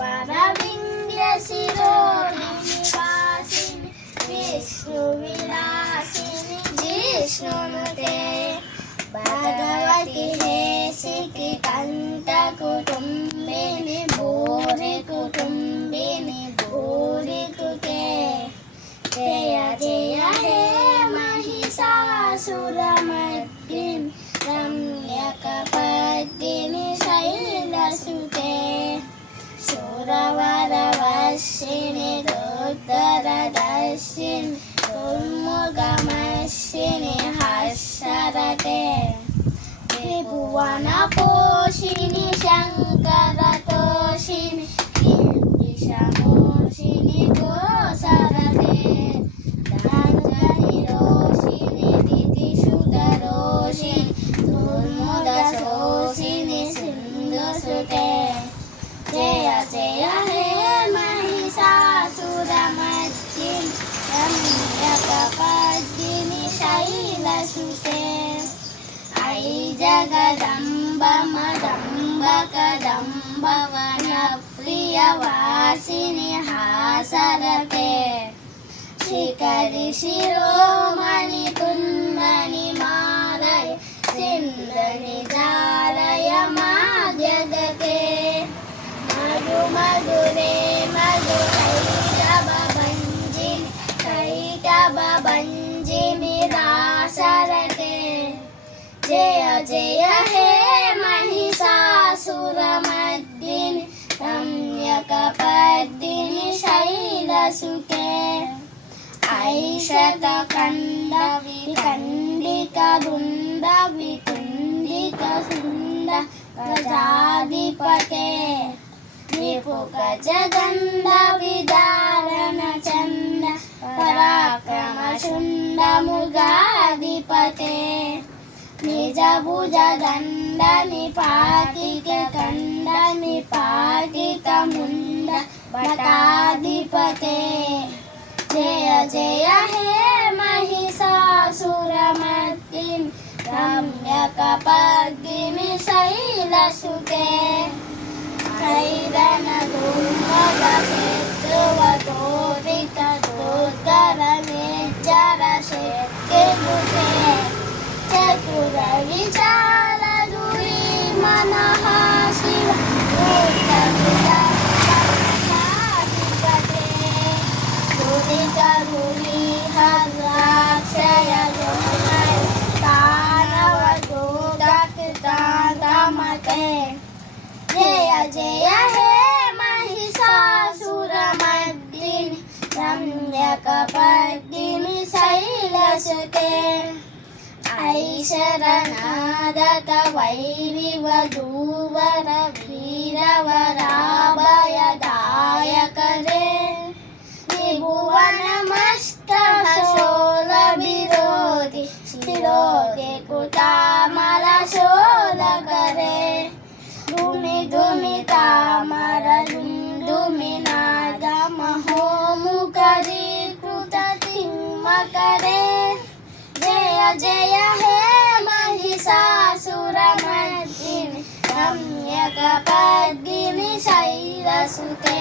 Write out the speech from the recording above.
वरविन्द्यशिरोनिवासिनि विष्णुविलासिनि जिष्णुनुते भगवति हेशिखि कण्ठकुटुम्बिनि भूरि कुटुम्बिनि भूरि कृते जय जय हे महिषासुरमर्दिनि रम्यकपर्दिनि शैलसुते सुरवरवर्षिणि रुद्रदर्शिनि दुर्मुखमर्षिणि हर्षरते त्रिभुवनपोषिणि शङ्करतोषिणि कीर्तिशमोषिणि कोसरते धन्वनिरोषिणि दितिसुतरोषिणि दुर्मुदशोषिणि सिन्धुसुते जय जय हे महिषासुरमर्दिनि रम्यकपर्दिनि शैलसुते ऐ जगदम्ब मदम्ब कदम्ब वनप्रियवासिनि हासरते शिखरि शिरोमणि तुन्मणि मालय सिन्धनि जालय माद्यगते मधु मधुरे कैटभञ्जिनि रासरते जय जय हे महिषासुरमर्दिनि रम्यकपर्दिनि शैलसुते ऐशतखण्ड विखण्डितदुण्ड वितुण्डितशुण्ड गजाधिपते रिपुगजगण्ड विदारण चण्ड पराक्रमशुण्ड मृगाधिपते निजभुजदण्ड निपातितखण्ड निपातितमुण्ड भटाधिपते जय जय हे महिषासुरमर्दिनि रम्यकपर्दिनि शैलसुते कैरनदुर्मदशेत्रुवतोरितदुर्गरनेज्जरशेत्किमुखे चतुरविचारधुरी मनः शिव भूतविदाधिपते दुरितरुलिहराक्षय दानवदूतकृतान्तमते जय जय हे महिषासुरमर्दिनि रम्यकपर्दिनि शैलसुते ऐशरनादत वैरिवधूवर वीरवराभयदायकरे त्रिभुवनमष्टशूलविरोधि शिरोधि कुटामलशूलकरे धूमि धूमि तामर धुमि नादमहोमुखरीकृततिम्मकरे जय जय हे महिषासुरमर्दिनि रम्यकपर्दिनि शैलसुते।